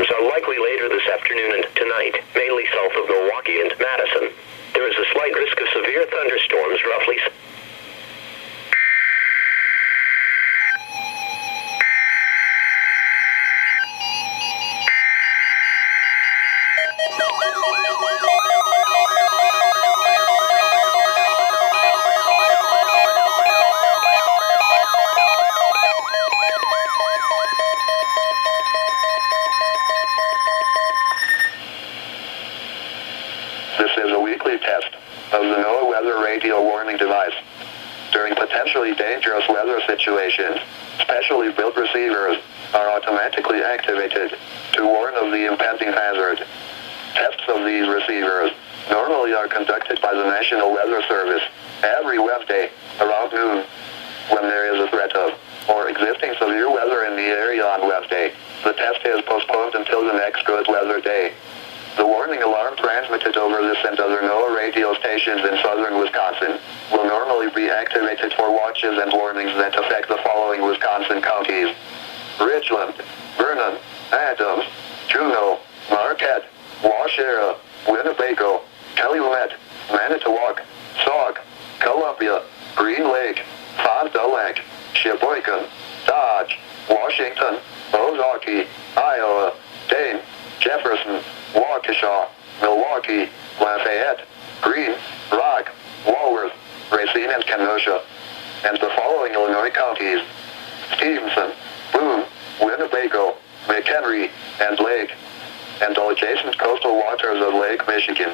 thunderstorms are likely later this afternoon and tonight, mainly south of Milwaukee and Madison. There is a slight risk of severe thunderstorms roughly This is a weekly test of the NOAA weather radio warning device. During potentially dangerous weather situations, specially built receivers are automatically activated to warn of the impending hazard. Tests of these receivers normally are conducted by the National Weather Service every Wednesday around noon. When there is a threat of or existing severe weather in the area on Wednesday, the test is postponed until the next good weather day. The warning alarm transmitted over this and other NOAA radio stations in southern Wisconsin will normally be activated for watches and warnings that affect the following Wisconsin counties: Richland, Vernon, Adams, Juneau, Marquette, Waushara, Winnebago, Calumet, Manitowoc, Sauk, Columbia, Green Lake, Fond du Lac, Sheboygan, Dodge, Washington, Ozaukee, Iowa, Dane, Jefferson, Waukesha, Milwaukee, Lafayette, Greene, Rock, Walworth, Racine and Kenosha, and the following Illinois counties: Stevenson, Boone, Winnebago, McHenry, and Lake, and all adjacent coastal waters of Lake Michigan.